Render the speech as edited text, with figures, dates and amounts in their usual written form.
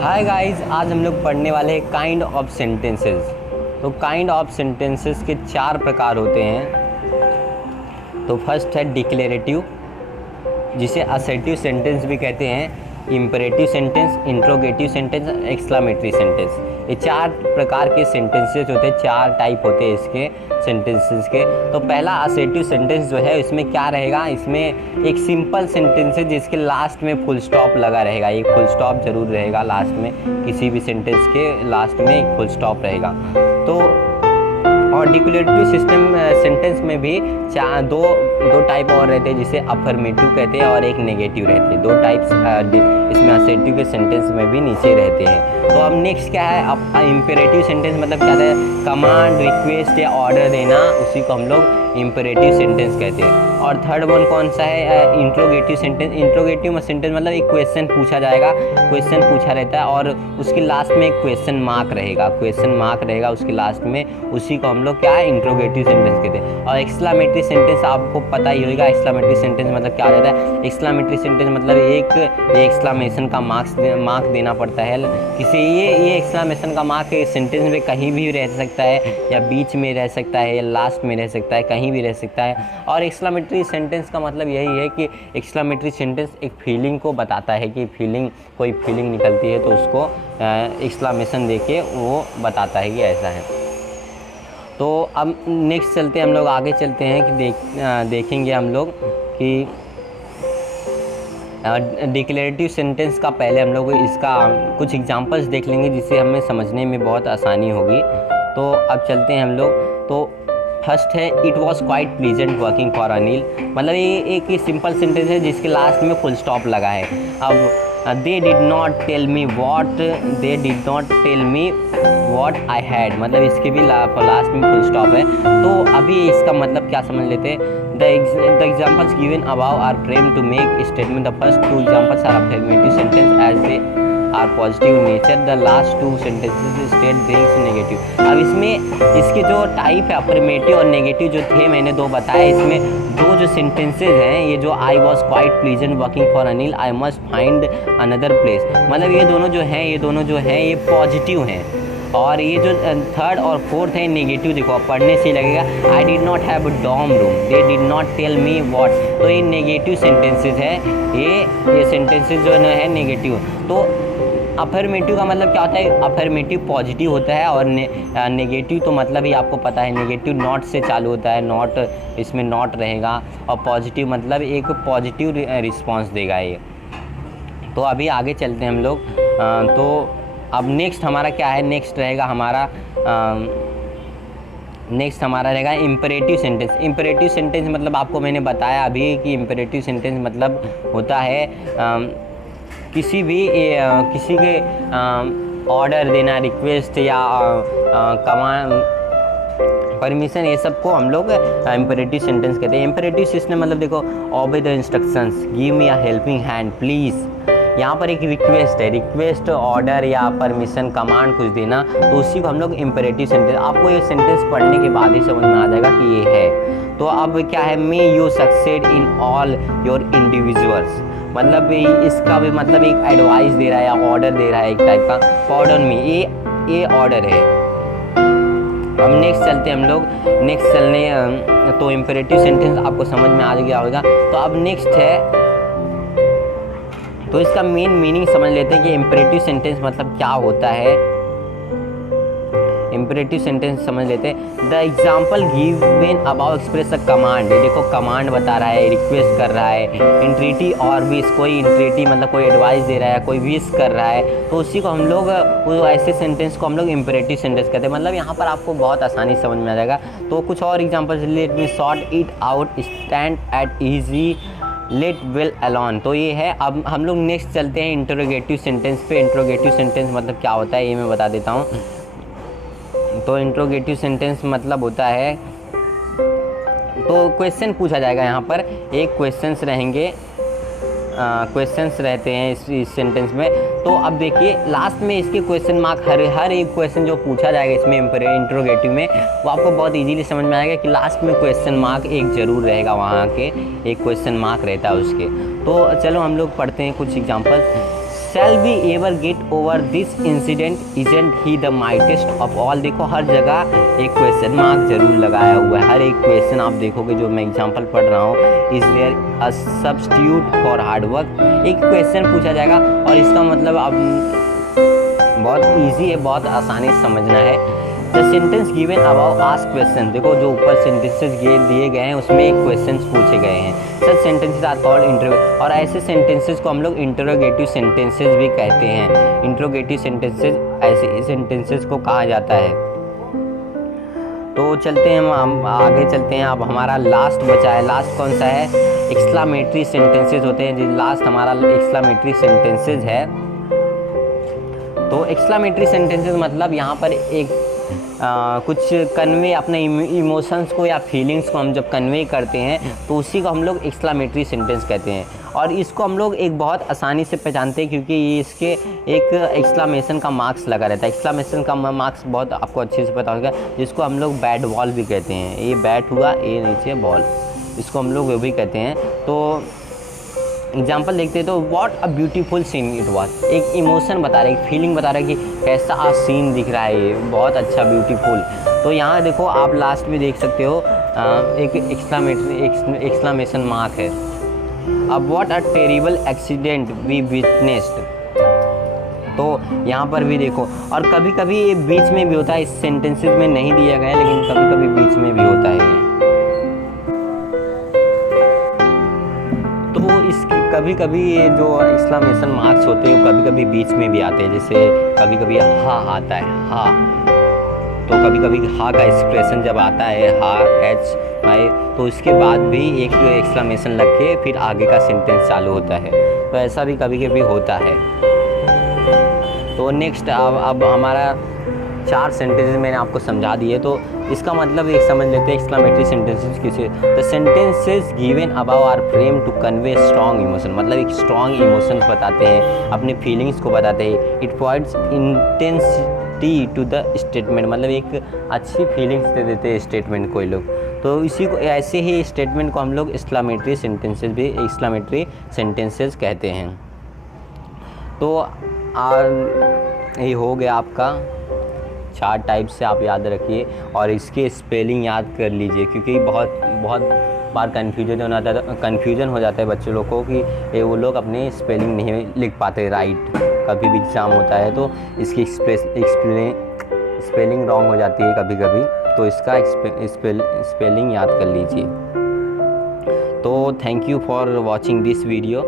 Hi guys, आज हम लोग पढ़ने वाले हैं काइंड ऑफ सेंटेंसेस। तो काइंड ऑफ सेंटेंसेस के 4 प्रकार होते हैं। तो फर्स्ट है डिक्लेरेटिव, जिसे असर्टिव सेंटेंस भी कहते हैं, imperative sentence, interrogative sentence, exclamatory sentence. ये 4 प्रकार के सेंटेंसेस होते हैं, 4 टाइप होते हैं इसके सेंटेंसेस के। तो पहला असर्टिव सेंटेंस जो है, इसमें क्या रहेगा, इसमें एक सिंपल सेंटेंस है जिसके लास्ट में फुल स्टॉप लगा रहेगा। एक फुल स्टॉप जरूर रहेगा लास्ट में, किसी भी सेंटेंस के लास्ट में एक फुल स्टॉप रहेगा। तो और डिक्लेरेटिव सिस्टम सेंटेंस में भी दो टाइप और रहते हैं, जिसे अफर्मेटिव कहते हैं और एक नेगेटिव रहते हैं। 2 टाइप्स इसमें असर्टिव के सेंटेंस में भी नीचे रहते हैं। तो अब नेक्स्ट क्या है, अब इम्पेरेटिव सेंटेंस मतलब क्या है, कमांड, रिक्वेस्ट या ऑर्डर देना, उसी को हम लोग इम्पेरेटिव सेंटेंस कहते हैं। और थर्ड वन कौन सा है, इंट्रोगेटिव सेंटेंस। इंट्रोगेटिव सेंटेंस मतलब एक क्वेश्चन पूछा जाएगा, क्वेश्चन पूछा रहता है और उसके लास्ट में एक क्वेश्चन मार्क रहेगा उसके लास्ट में, उसी को हम लोग क्या है, इंट्रोगेटिव सेंटेंस कहते हैं। और एक्सक्लामेटरी सेंटेंस आपको पता ही होगा, एक्सक्लामेटरी सेंटेंस मतलब क्या रहता है। एक्सक्लामेटरी सेंटेंस मतलब एक एक्सक्लामेशन का मार्क देना पड़ता है किसी, ये एक्सक्लामेशन का मार्क सेंटेंस में कहीं भी रह सकता है, या बीच में रह सकता है, या लास्ट में रह सकता है, कहीं भी रह सकता है। और एक्सक्लामेटरी सेंटेंस का मतलब यही है कि एक्सक्लामेटरी सेंटेंस एक फीलिंग को बताता है कि कोई फीलिंग निकलती है तो उसको एक्सक्लामेशन देके वो बताता है कि ऐसा है। तो अब नेक्स्ट चलते हैं, हम लोग आगे चलते हैं कि देखेंगे हम लोग कि डिक्लेरेटिव सेंटेंस का पहले हम लोग इसका कुछ एग्जांपल्स देख लेंगे, जिससे हमें समझने में बहुत आसानी होगी। तो अब चलते हैं हम लोग। तो फर्स्ट है, it was quite pleasant working for Anil. मतलब ये एक सिंपल सेंटेंस है जिसके लास्ट में फुल स्टॉप लगा है। अब they did not tell me what I had, मतलब इसके भी लास्ट में फुल स्टॉप है। तो अभी इसका मतलब क्या समझ लेते हैं। The examples given above are framed to make a statement. The first 2 examples are affirmative sentence as they are positive in nature. The last 2 sentences state brings negative. अब इसमें इसके जो टाइप है अफर्मेटिव और नेगेटिव जो थे, मैंने 2 बताए। इसमें 2 जो सेंटेंसेज हैं, ये जो I was quite pleasant working for Anil, I must find another place, मतलब ये दोनों जो हैं ये पॉजिटिव हैं। और ये जो थर्ड और फोर्थ है नेगेटिव, देखो पढ़ने से लगेगा, I did not have a dorm room, they did not tell me what. तो ये नेगेटिव सेंटेंसेस है, ये सेंटेंसेस जो है नेगेटिव। तो अफर्मेटिव का मतलब क्या होता है, अफर्मेटिव पॉजिटिव होता है, और नेगेटिव तो मतलब ही आपको पता है, नेगेटिव नॉट से चालू होता है, नॉट, इसमें नॉट रहेगा। और पॉजिटिव मतलब एक पॉजिटिव रिस्पॉन्स देगा ये। तो अभी आगे चलते हैं हम लोग। तो अब नेक्स्ट हमारा क्या है, नेक्स्ट हमारा रहेगा इम्परेटिव सेंटेंस। इम्परेटिव सेंटेंस मतलब आपको मैंने बताया अभी कि इम्परेटिव सेंटेंस मतलब होता है किसी के ऑर्डर देना, रिक्वेस्ट या कमांड, परमिशन, ये सब को हम लोग इम्परेटिव सेंटेंस कहते हैं। इम्परेटिव सिस्टम मतलब देखो, obey the instructions, give me a helping hand please. यहाँ पर एक रिक्वेस्ट है, रिक्वेस्ट, ऑर्डर या परमिशन, कमांड कुछ देना, तो उसी को हम लोग इम्परेटिव सेंटेंस। आपको ये सेंटेंस पढ़ने के बाद ही समझ में आ जाएगा कि ये है। तो अब क्या है, may you succeed in all your individuals, मतलब इसका भी मतलब एक एडवाइस दे रहा है या ऑर्डर दे रहा है एक टाइप का, पार्डन मी, ये ऑर्डर है। अब नेक्स्ट चलते हैं हम लोग। तो इम्परेटिव सेंटेंस आपको समझ में आ गया होगा। तो अब नेक्स्ट है, तो इसका मेन मीनिंग समझ लेते हैं कि इम्परेटिव सेंटेंस मतलब क्या होता है। इम्परेटिव सेंटेंस समझ लेते हैं। The example given about express a command, देखो कमांड बता रहा है, रिक्वेस्ट कर रहा है, इंट्रीटी और विश, कोई इंट्रीटी मतलब कोई एडवाइस दे रहा है, कोई विश कर रहा है, तो उसी को हम लोग, वो ऐसे सेंटेंस को हम लोग इम्परेटिव सेंटेंस कहते हैं। मतलब यहाँ पर आपको बहुत आसानी समझ में आ जाएगा। तो कुछ और examples, let me sort it out, stand at ease, let well alone. तो ये है। अब हम लोग नेक्स्ट चलते हैं इंट्रोगेटिव सेंटेंस पे। इंट्रोगेटिव सेंटेंस मतलब क्या होता है ये मैं बता देता हूँ। तो इंट्रोगेटिव सेंटेंस मतलब होता है, तो क्वेश्चन पूछा जाएगा, यहाँ पर एक क्वेश्चंस रहेंगे, क्वेश्चंस रहते हैं इस सेंटेंस में। तो अब देखिए लास्ट में इसके क्वेश्चन मार्क, हर एक क्वेश्चन जो पूछा जाएगा इसमें इंट्रोगेटिव में, वो आपको बहुत इजीली समझ में आएगा कि लास्ट में क्वेश्चन मार्क एक ज़रूर रहेगा, वहाँ के एक क्वेश्चन मार्क रहता है उसके। तो चलो हम लोग पढ़ते हैं कुछ examples. Shall we ever get over this incident isn't he the mightiest of all. देखो हर जगह एक क्वेश्चन मार्क जरूर लगाया हुआ है, हर एक क्वेश्चन आप देखोगे जो मैं एग्जांपल पढ़ रहा हूँ, is there a substitute for hard work. एक क्वेश्चन पूछा जाएगा और इसका मतलब आप बहुत इजी है, बहुत आसानी से समझना है। The sentence given about ask question, देखो जो ऊपर सेंटेंसेस दिए गए हैं उसमें एक क्वेश्चन पूछे गए हैं। सच सेंटेंसेस आर कॉल्ड इंटरव्यू, और ऐसे सेंटेंसेस को हम लोग इंटरोगेटिव सेंटेंसेस भी कहते हैं। इंटरोगेटिव सेंटेंसेस ऐसे सेंटेंसेस को कहा जाता है। तो चलते हैं हम आगे चलते हैं। अब हमारा लास्ट बचा है, लास्ट कौन सा है? एक्सक्लामेटरी सेंटेंसेस होते हैं, जो लास्ट हमारा एक्सक्लामेटरी सेंटेंसेस है। तो एक्सक्लामेटरी सेंटेंसेस मतलब यहाँ पर एक कुछ कन्वे अपने इमोशंस को या फीलिंग्स को हम जब कन्वे करते हैं तो उसी को हम लोग एक्सक्लामेटरी सेंटेंस कहते हैं। और इसको हम लोग एक बहुत आसानी से पहचानते हैं क्योंकि इसके एक एक्सक्लामेशन का मार्क्स लगा रहता है। एक्सक्लामेशन का मार्क्स बहुत आपको अच्छे से पता होगा, जिसको हम लोग बैट बॉल भी कहते हैं। ये बैट हुआ, ये नीचे बॉल, इसको हम लोग वो भी कहते हैं। तो एग्जाम्पल देखते हैं तो what a beautiful seen it was, एक इमोशन बता रहा है, एक फीलिंग बता रहा है कि कैसा आज सीन दिख रहा है, ये बहुत अच्छा ब्यूटीफुल। तो यहाँ देखो आप लास्ट में देख सकते हो एक एक्सक्लामेशन मार्क है। अब what a terrible accident we witnessed, तो यहाँ पर भी देखो, और कभी कभी ये बीच में भी होता है, इस सेंटेंसेस में नहीं दिया गया है लेकिन कभी कभी बीच में भी होता है। तो इसकी कभी कभी ये जो एक्सक्लामेशन मार्क्स होते हैं कभी कभी बीच में भी आते हैं, जैसे कभी कभी हा आता है हा, तो कभी कभी हा का एक्सप्रेशन जब आता है हा एच आई, तो उसके बाद भी एक एक्सक्लामेशन लग के फिर आगे का सेंटेंस चालू होता है। तो ऐसा भी कभी कभी होता है। तो नेक्स्ट अब हमारा 4 सेंटेंसेस मैंने आपको समझा दिए, तो इसका मतलब एक समझ लेते हैं एक्सक्लामेटरी सेंटेंसेस किसे। The sentences given above are frame to convey strong emotion, मतलब एक स्ट्रॉन्ग इमोशंस बताते हैं, अपने फीलिंग्स को बताते हैं। It provides intensity to the statement, मतलब एक अच्छी फीलिंग्स दे देते हैं स्टेटमेंट कोई लोग। तो इसी को ऐसे ही स्टेटमेंट को हम लोग एक्सक्लामेटरी सेंटेंसेस भी एक्सक्लामेटरी सेंटेंसेस कहते हैं। तो ये हो गया आपका 4 टाइप से, आप याद रखिए और इसके स्पेलिंग याद कर लीजिए, क्योंकि बहुत बार कन्फ्यूजन हो जाता है बच्चे लोग को कि वो लोग अपने स्पेलिंग नहीं लिख पाते राइट। कभी भी एग्ज़ाम होता है तो इसकी स्पेलिंग रॉन्ग हो जाती है कभी कभी, तो इसका स्पेलिंग याद कर लीजिए। तो thank you for watching this video.